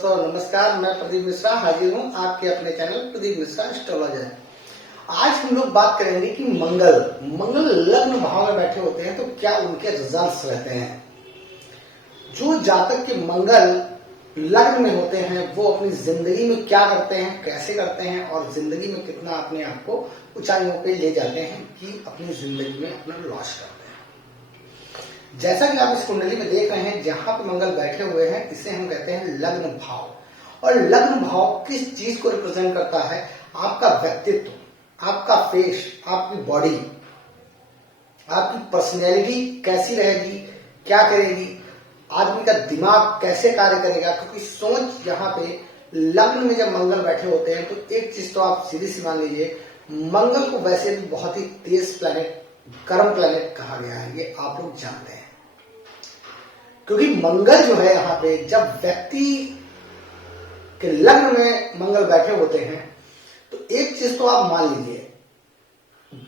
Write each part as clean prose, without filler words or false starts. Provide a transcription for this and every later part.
तो नमस्कार, मैं प्रदीप मिश्रा हाजिर हूँ आपके अपने चैनल प्रदीप मिश्रा एस्ट्रोलॉजर। आज हम लोग बात करेंगे कि मंगल लग्न भाव में बैठे होते हैं तो क्या उनके रिजल्ट्स रहते हैं। जो जातक के मंगल लग्न में होते हैं वो अपनी जिंदगी में क्या करते हैं, कैसे करते हैं और जिंदगी में कितना अपने आप को ऊंचाइयों पे ले जाते हैं कि अपनी जिंदगी में अपना लॉस करते हैं। जैसा कि आप इस कुंडली में देख रहे हैं, जहां पे मंगल बैठे हुए हैं इसे हम कहते हैं लग्न भाव। और लग्न भाव किस चीज को रिप्रेजेंट करता है? आपका व्यक्तित्व, आपका फेस, आपकी बॉडी, आपकी पर्सनैलिटी कैसी रहेगी, क्या करेगी, आदमी का दिमाग कैसे कार्य करेगा। क्योंकि सोच यहाँ पे लग्न में जब मंगल बैठे होते हैं तो एक चीज तो आप सीधी सी मान लीजिए, मंगल को वैसे भी बहुत ही तेज प्लैनेट, कर्म प्लैनेट कहा गया है, ये आप लोग जानते हैं। क्योंकि मंगल जो है यहाँ पे जब व्यक्ति के लग्न में मंगल बैठे होते हैं तो एक चीज तो आप मान लीजिए,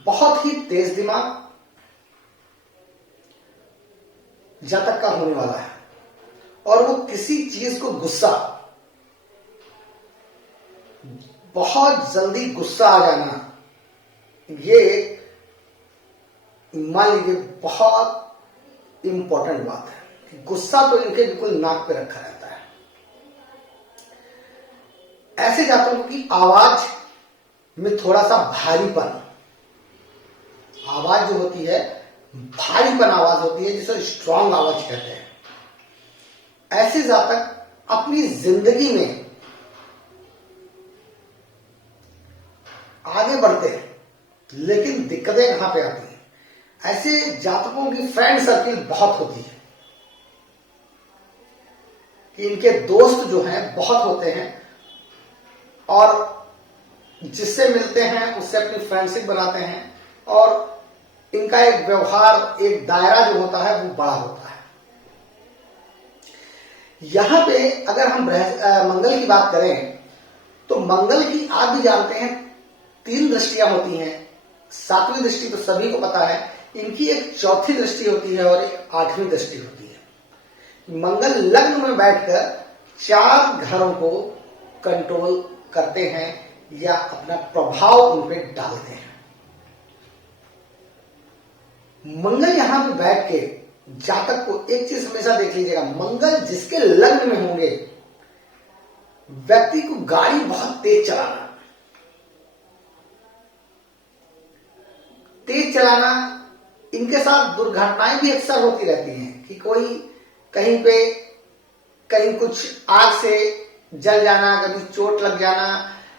बहुत ही तेज दिमाग जातक का होने वाला है और वो किसी चीज को बहुत जल्दी गुस्सा आ जाना, ये मान लीजिए बहुत इंपॉर्टेंट बात है। गुस्सा तो इनके बिल्कुल नाक पे रखा रहता है। ऐसे जातकों की आवाज में थोड़ा सा भारीपन, आवाज जो होती है भारीपन आवाज होती है, जिसे स्ट्रांग आवाज कहते हैं। ऐसे जातक अपनी जिंदगी में आगे बढ़ते हैं, लेकिन दिक्कतें कहां पे आती हैं? ऐसे जातकों की फ्रेंड सर्किल बहुत होती है कि इनके दोस्त जो हैं बहुत होते हैं और जिससे मिलते हैं उससे अपनी फ्रेंडशिप बनाते हैं और इनका एक व्यवहार, एक दायरा जो होता है वो बड़ा होता है। यहां पे अगर हम मंगल की बात करें तो मंगल की आप भी जानते हैं 3 दृष्टियां होती हैं। 7वीं दृष्टि तो सभी को पता है, इनकी एक चौथी दृष्टि होती है और एक 8वीं दृष्टि होती है। मंगल लग्न में बैठकर 4 घरों को कंट्रोल करते हैं या अपना प्रभाव उन पे डालते हैं। मंगल यहां पे बैठ के जातक को एक चीज हमेशा देख लीजिएगा, मंगल जिसके लग्न में होंगे व्यक्ति को गाड़ी बहुत तेज चलाना, इनके साथ दुर्घटनाएं भी अक्सर होती रहती हैं कि कोई कहीं कुछ आग से जल जाना, कभी चोट लग जाना,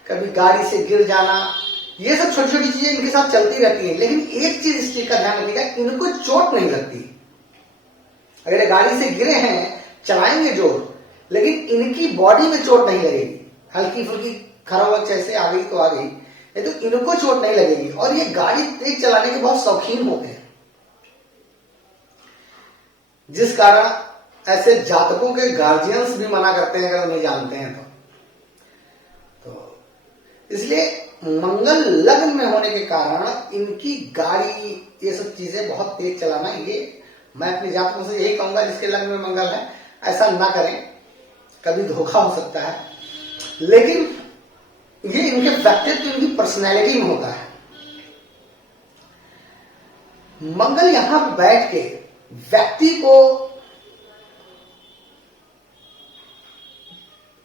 कभी गाड़ी से गिर जाना, ये सब छोटी छोटी चीजें इनके साथ चलती रहती हैं। लेकिन एक चीज इस चीज का ध्यान रखिएगा, इनको चोट नहीं लगती। अगर ये गाड़ी से गिरे हैं, चलाएंगे जोर, लेकिन इनकी बॉडी में चोट नहीं लगेगी। हल्की फुल्की खरोंच ऐसे आ गई तो आ गई, तो इनको चोट नहीं लगेगी। और ये गाड़ी तेज चलाने के बहुत शौकीन होते हैं, जिस कारण ऐसे जातकों के गार्जियंस भी मना करते हैं अगर उन्हें जानते हैं तो इसलिए मंगल लग्न में होने के कारण इनकी गाड़ी, ये सब चीजें बहुत तेज चलाना, ये मैं अपने जातकों से यही कहूंगा जिसके लग्न में मंगल है, ऐसा ना करें, कभी धोखा हो सकता है। लेकिन ये इनके व्यक्तित्व, इनकी पर्सनैलिटी में होता है। मंगल यहां पर बैठ के व्यक्ति को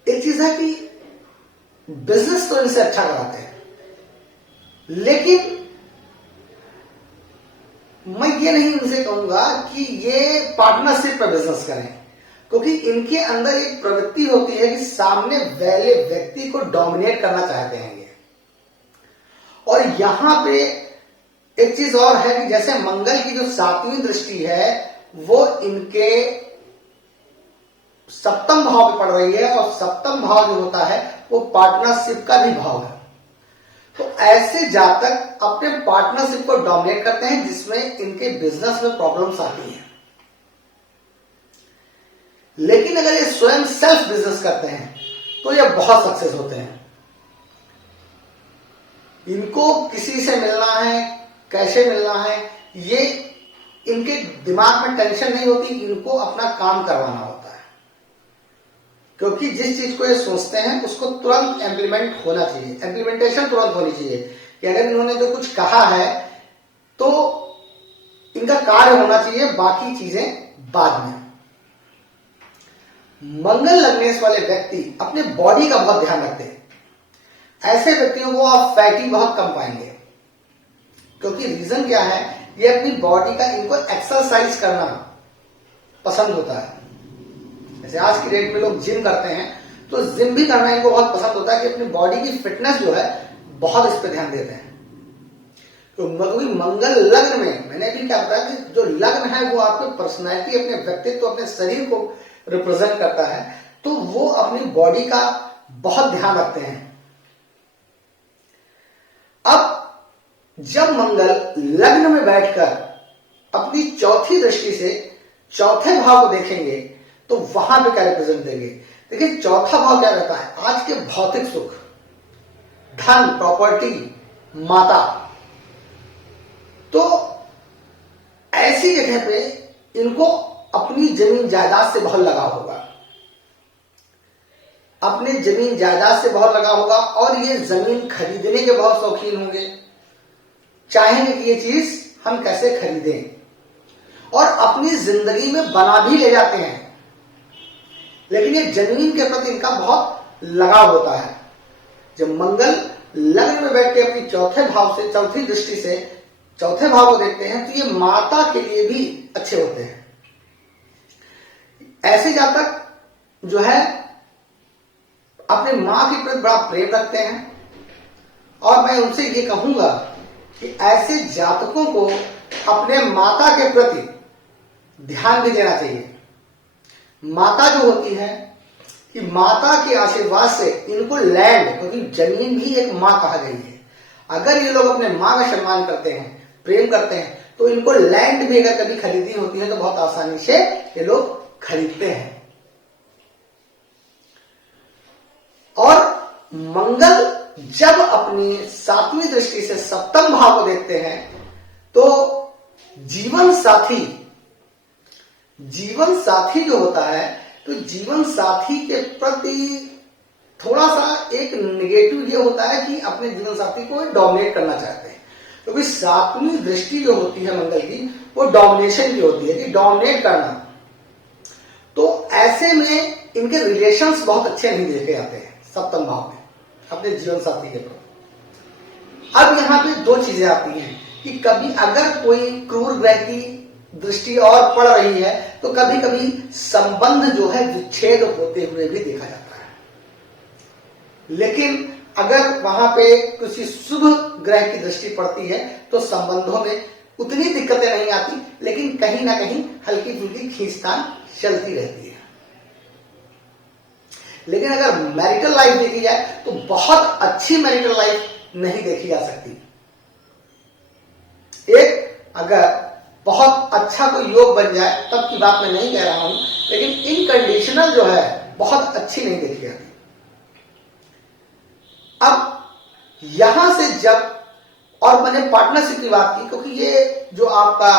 एक चीज है कि बिजनेस तो इनसे अच्छा कराते हैं, लेकिन मैं ये नहीं इनसे कहूंगा कि ये पार्टनरशिप पर बिजनेस करें, क्योंकि इनके अंदर एक प्रवृत्ति होती है कि सामने वाले व्यक्ति को डोमिनेट करना चाहते हैं ये। और यहां पे एक चीज और है कि जैसे मंगल की जो 7वीं दृष्टि है वो इनके 7म भाव पे पड़ रही है, और 7म भाव जो होता है वो पार्टनरशिप का भी भाव है। तो ऐसे जातक अपने पार्टनरशिप को डोमिनेट करते हैं, जिसमें इनके बिजनेस में प्रॉब्लम्स आती हैं। लेकिन अगर ये स्वयं सेल्फ बिजनेस करते हैं तो ये बहुत सक्सेस होते हैं। इनको किसी से मिलना है, कैसे मिलना है, ये इनके दिमाग में टेंशन नहीं होती, इनको अपना काम करवाना होता है। क्योंकि जिस चीज को ये सोचते हैं उसको तुरंत इम्प्लीमेंट होना चाहिए, इम्प्लीमेंटेशन तुरंत होनी चाहिए कि अगर इन्होंने जो कुछ कहा है तो इनका कार्य होना चाहिए, बाकी चीजें बाद में। मंगल लग्नेश वाले व्यक्ति अपने बॉडी का बहुत ध्यान रखते हैं। ऐसे व्यक्तियों को आप फैटी बहुत कम पाएंगे, क्योंकि रीजन क्या है, ये अपनी बॉडी का, इनको एक्सरसाइज करना पसंद होता है। जैसे आज की डेट में लोग जिम करते हैं, तो जिम भी करना इनको बहुत पसंद होता है कि अपनी बॉडी की फिटनेस जो है बहुत इस पे ध्यान देते हैं। तो मंगल लग्न में, मैंने भी क्या बताया कि जो लग्न है वो आपके पर्सनैलिटी, अपने व्यक्तित्व, अपने शरीर को रिप्रेजेंट करता है, तो वो अपनी बॉडी का बहुत ध्यान रखते हैं। अब जब मंगल लग्न में बैठकर अपनी चौथी दृष्टि से चौथे भाव को देखेंगे तो वहां पे क्या रिप्रेजेंट देंगे। देखिए चौथा भाव क्या रहता है, आज के भौतिक सुख, धन, प्रॉपर्टी, माता। तो ऐसी जगह पे इनको अपनी जमीन जायदाद से बहुत लगाव होगा, अपने जमीन जायदाद से बहुत लगाव होगा, और ये जमीन खरीदने के बहुत शौकीन होंगे, चाहेंगे कि ये चीज हम कैसे खरीदें, और अपनी जिंदगी में बना भी ले जाते हैं। लेकिन ये जमीन के प्रति इनका बहुत लगाव होता है। जब मंगल लग्न में बैठ के अपनी चौथे भाव से, चौथी दृष्टि से चौथे भाव को देखते हैं, तो ये माता के लिए भी अच्छे होते हैं। ऐसे जातक जो है अपने मां के प्रति बड़ा प्रेम रखते हैं, और मैं उनसे ये कहूंगा कि ऐसे जातकों को अपने माता के प्रति ध्यान भी देना चाहिए। माता जो होती है, कि माता के आशीर्वाद से इनको लैंड, क्योंकि जमीन भी एक मां कहा गई है, अगर ये लोग अपने मां का सम्मान करते हैं, प्रेम करते हैं, तो इनको लैंड भी अगर कभी खरीदनी होती है तो बहुत आसानी से ये लोग खरीदते हैं। और मंगल जब अपनी सातवीं दृष्टि से सप्तम भाव को देखते हैं, तो जीवन साथी जो होता है, तो जीवन साथी के प्रति थोड़ा सा एक नेगेटिव ये होता है कि अपने जीवन साथी को डोमिनेट करना चाहते हैं, क्योंकि सातवीं दृष्टि जो होती है मंगल की, वो डोमिनेशन की होती है, कि डोमिनेट करना। तो ऐसे में इनके रिलेशंस बहुत अच्छे नहीं देखे जाते हैं सप्तम भाव में अपने जीवन साथी के प्रति। अब यहां पे दो चीजें आती हैं कि कभी अगर कोई क्रूर ग्रह की दृष्टि और पड़ रही है, तो कभी कभी संबंध जो है विच्छेद होते हुए भी देखा जाता है। लेकिन अगर वहां पे किसी शुभ ग्रह की दृष्टि पड़ती है, तो संबंधों में उतनी दिक्कतें नहीं आती, लेकिन कहीं ना कहीं हल्की फुल्की खींचतान चलती रहती है। लेकिन अगर मैरिटल लाइफ देखी जाए, तो बहुत अच्छी मैरिटल लाइफ नहीं देखी जा सकती। एक अगर बहुत अच्छा कोई योग बन जाए, तब की बात मैं नहीं कह रहा हूं, लेकिन इनकंडीशनल जो है बहुत अच्छी नहीं देखी जाती। अब यहां से जब, और मैंने पार्टनरशिप की बात की, क्योंकि ये जो आपका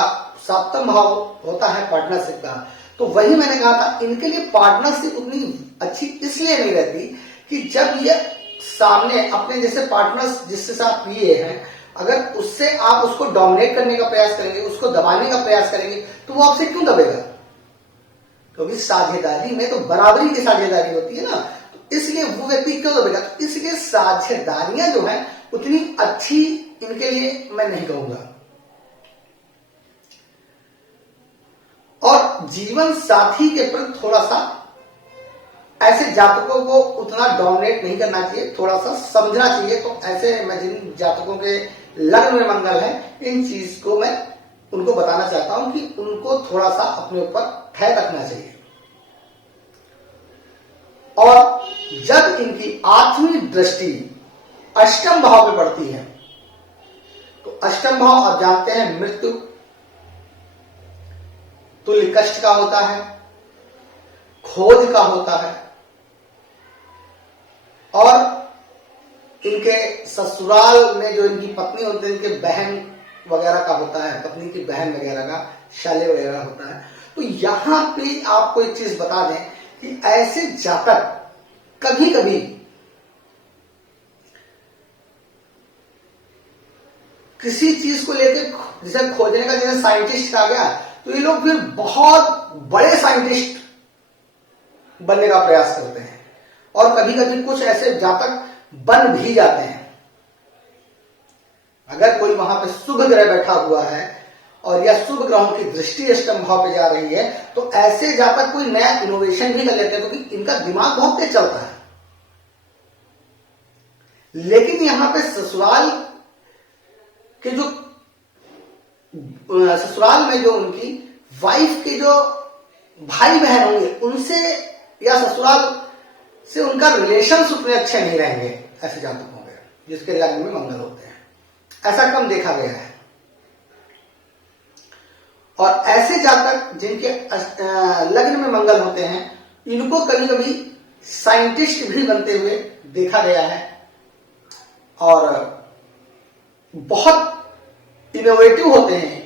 सप्तम भाव होता है पार्टनरशिप का, तो वही मैंने कहा था, इनके लिए पार्टनरशिप उतनी अच्छी इसलिए नहीं रहती कि जब ये सामने अपने जैसे पार्टनर्स जिससे साथ पिए हैं, अगर उससे आप उसको डोमिनेट करने का प्रयास करेंगे, उसको दबाने का प्रयास करेंगे, तो वो आपसे क्यों दबेगा? क्योंकि साझेदारी में तो बराबरी की साझेदारी होती है ना, तो इसलिए वो व्यक्ति क्यों दबेगा? तो इसलिए साझेदारियां जो है उतनी अच्छी इनके लिए मैं नहीं कहूंगा। और जीवन साथी के प्रति थोड़ा सा ऐसे जातकों को उतना डोमिनेट नहीं करना चाहिए, थोड़ा सा समझना चाहिए। तो ऐसे मैं जिन जातकों के लग्न में मंगल है, इन चीज को मैं उनको बताना चाहता हूं कि उनको थोड़ा सा अपने ऊपर ठहर रखना चाहिए। और जब इनकी आठवीं दृष्टि अष्टम भाव में पड़ती है, तो अष्टम भाव आप जानते हैं मृत्यु, तुल्य कष्ट का होता है, खोज का होता है, और इनके ससुराल में जो इनकी पत्नी होती है, इनके बहन वगैरह का होता है, पत्नी की बहन वगैरह का, शाले वगैरह होता है। तो यहां पे आपको एक चीज बता दें कि ऐसे जातक कभी कभी किसी चीज को लेकर जैसे खोजने का, जैसे साइंटिस्ट कहा गया, तो ये लोग फिर बहुत बड़े साइंटिस्ट बनने का प्रयास करते हैं और कभी कभी कुछ ऐसे जातक बन भी जाते हैं। अगर कोई वहां पे शुभ ग्रह बैठा हुआ है और या शुभ ग्रहों की दृष्टि अष्टम भाव पे जा रही है, तो ऐसे जातक कोई नया इनोवेशन भी कर लेते हैं, क्योंकि इनका दिमाग बहुत तेज चलता है। लेकिन यहां पे ससुराल के जो ससुराल में जो उनकी वाइफ के जो भाई बहन होंगे, उनसे या ससुराल से उनका रिलेशन उतने अच्छे नहीं रहेंगे ऐसे जातकों के, जिसके लग्न में मंगल होते हैं। ऐसा कम देखा गया है। और ऐसे जातक जिनके लग्न में मंगल होते हैं, इनको कभी कभी साइंटिस्ट भी बनते हुए देखा गया है और बहुत इनोवेटिव होते हैं,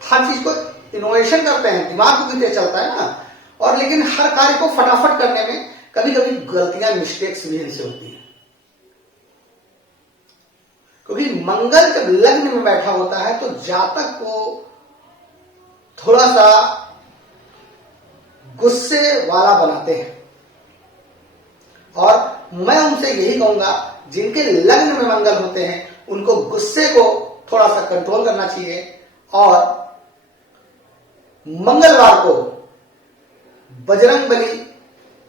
हर चीज को इनोवेशन करते हैं, दिमाग को भी तेज चलता है ना। और लेकिन हर कार्य को फटाफट करने में कभी कभी गलतियां, मिस्टेक्स भी इनसे होती हैं, क्योंकि मंगल जब लग्न में बैठा होता है तो जातक को थोड़ा सा गुस्से वाला बनाते हैं। और मैं उनसे यही कहूंगा, जिनके लग्न में मंगल होते हैं उनको गुस्से को थोड़ा सा कंट्रोल करना चाहिए और मंगलवार को बजरंगबली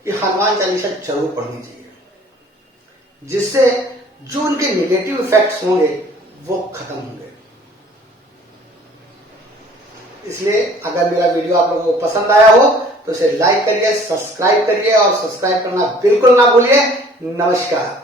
की हनुमान चालीसा जरूर पढ़नी चाहिए, जिससे जो उनके नेगेटिव इफेक्ट्स होंगे वो खत्म होंगे। इसलिए अगर मेरा वीडियो आप लोगों को पसंद आया हो तो इसे लाइक करिए, सब्सक्राइब करिए और सब्सक्राइब करना बिल्कुल ना भूलिए। नमस्कार।